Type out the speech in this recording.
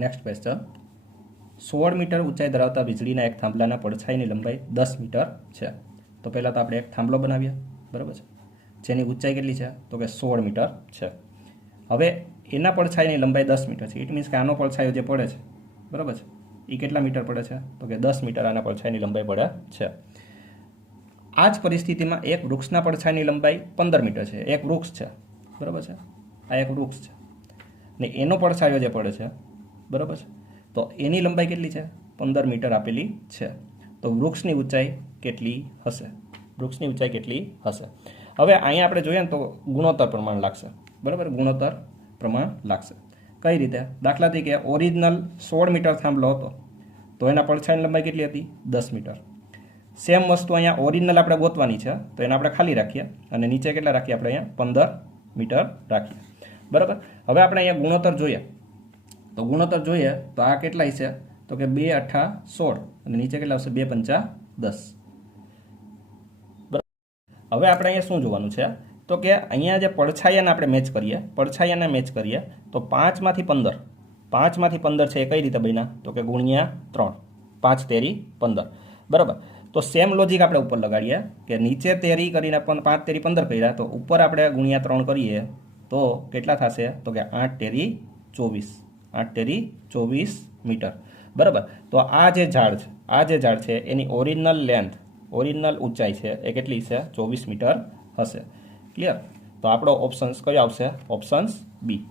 Next question 16 metre ઊંચાઈ ધરાવતા વીજળીના એક થાંભલાના પડછાઈની લંબાઈ 10 મીટર છે. તો પહેલાં તો આપણે એક થાંભલો બનાવીએ, બરાબર છે, જેની ઊંચાઈ કેટલી છે? તો કે 16 મીટર છે. હવે એના પડછાઈની લંબાઈ 10 મીટર છે. ઇટ મીન્સ કે આનો પડછાયો જે પડે છે, બરાબર છે, એ કેટલા મીટર પડે છે? તો કે 10 મીટર આના પડછાઈની લંબાઈ પડે છે. આ જ પરિસ્થિતિમાં એક વૃક્ષના પડછાઈની લંબાઈ 15 મીટર છે. એક વૃક્ષ છે, બરાબર છે, આ એક વૃક્ષ છે ને એનો પડછાયો જે પડે છે, બરાબર છે, તો એની લંબાઈ કેટલી છે? 15 મીટર આપેલી છે. તો વૃક્ષની ઊંચાઈ કેટલી હશે? વૃક્ષની ઊંચાઈ કેટલી હશે? હવે અહીંયા આપણે જોઈએ ને તો ગુણોત્તર પ્રમાણ લાગશે, બરાબર, ગુણોત્તર પ્રમાણ લાગશે. કઈ રીતે? દાખલા તરીકે ઓરિજિનલ 16 મીટર થાંભલો હતો તો એના પડછાઈની લંબાઈ કેટલી હતી? 10 મીટર. સેમ વસ્તુ અહીંયા ઓરિજિનલ આપણે ગોતવાની છે તો એને આપણે ખાલી રાખીએ અને નીચે કેટલા રાખીએ? આપણે અહીંયા 15 મીટર રાખીએ, બરાબર. હવે આપણે અહીંયા ગુણોત્તર જોઈએ તો ગુણોત્તર જોઈએ તો આ કેટલાય છે? તો કે 2 8 16 અને નીચે કેટલા આવશે? 2 5 10. હવે આપણે અહીંયા શું જોવાનું છે? તો કે અહીંયા જે પડછાયાને આપણે મેચ કરીએ, પડછાયાને મેચ કરીએ તો 5 માંથી 15 છે એ કઈ રીતે બન્યા? તો કે ગુણ્યા 3, 5 તેરી 15, બરાબર. તો સેમ લોજિક આપણે ઉપર લગાડીએ કે નીચે તેરી કરીને 5 તેરી 15 કર્યા તો ઉપર આપણે ગુણ્યા 3 કરીએ તો કેટલા થશે? તો કે 8 તેરી 24, 8 તેરી 24 મીટર, બરાબર. તો આ જે ઝાડ છે એની ઓરિજિનલ લેન્થ, ઓરિજિનલ ઊંચાઈ છે એ કેટલી છે? 24 મીટર હશે. ક્લિયર? તો આપણો ઓપ્શન્સ કયો આવશે? ઓપ્શન્સ બી.